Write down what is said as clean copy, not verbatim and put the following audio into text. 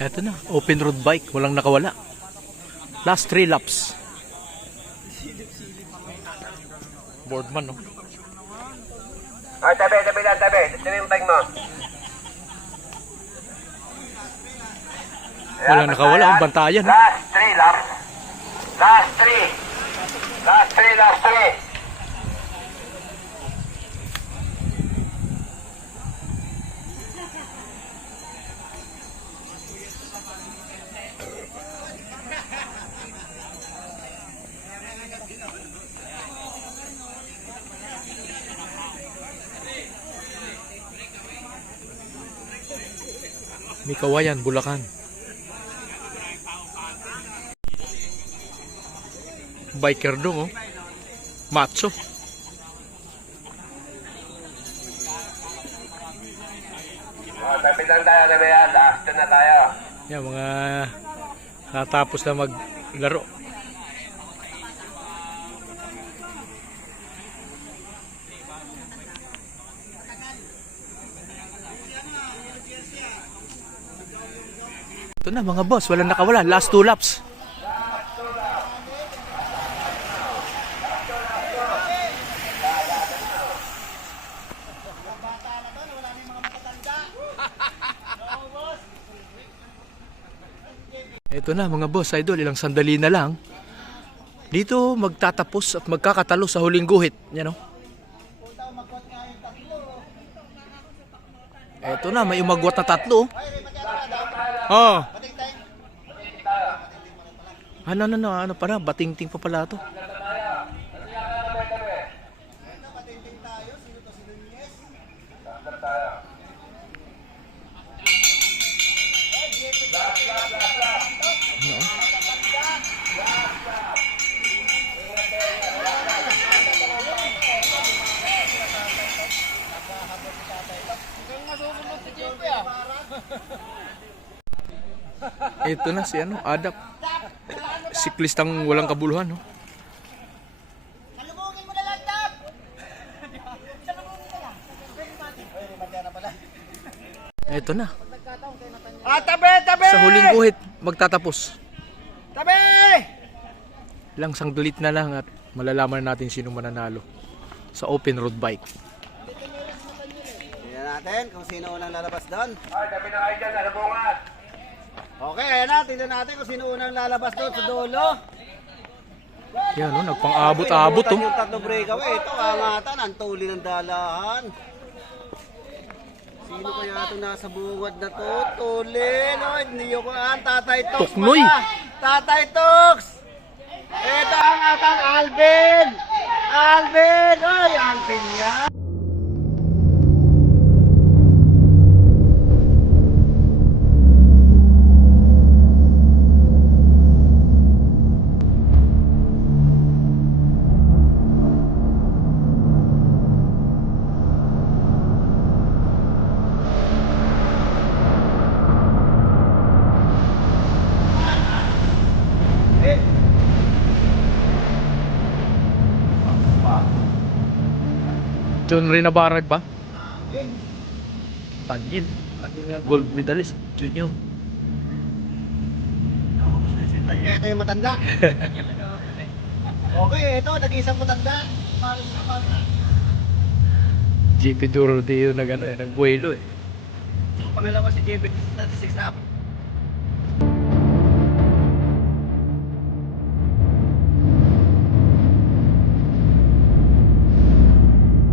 Eto na, open road bike, walang nakawala. Last 3 laps. Boardman, no? Ay, tabi lang, tabi. Tabi yung bike mo. Walang nakawala, ang bantayan. Last 3 laps. Last 3. Last 3, last 3. May Kawayan, Bulacan. Biker dong, oh. Macho. Oh, tabi lang tayo, tabi yan. Last 2 na tayo. Yan, mga natapos na maglaro. Ito na mga boss, walang nakawala. Last 2 laps. Ito na mga boss, idol, ilang sandali na lang. Dito magtatapos at magkakatalo sa huling guhit. Yan, oh. Ito na, may umagwat na 3. Oh. Ano pala, batingting pa pala to. Ito na si Adap. Siklistang walang kabuluhan, no? Salubungin mo na lang, Dap! Salubungin mo lang. Ito na. Tabi! Sa huling guhit, magtatapos. Tabi! Ilang sangdalit na lang at malalaman natin sino mananalo sa open road bike. Tingnan natin kung sino unang lalabas doon. Ay, tabi na kayo dyan, salubungan. Okay, ayan na. Tingnan natin kung sino unang lalabas doon sa dulo. Yan, no? Nagpang-abot-abot, oh. Yung 3 breakaway. Ito, angatan. Ang tuli ng dalahan. Sino kaya ito nasa bungad na to? Tuli, no? Hindi ko Tatay Tox Tuknoy. pala. Tatay Tox! Ito ang atang Alvin! Alvin! Ay, Alvin yan! John Rinabarag ba? Tagil. Gold medalist. Junior. Ito yung matanda. Okay, ito. Nag-isang matanda. JP Duro di yung nagbuelo, eh. Pangalawa si JB, 36 up.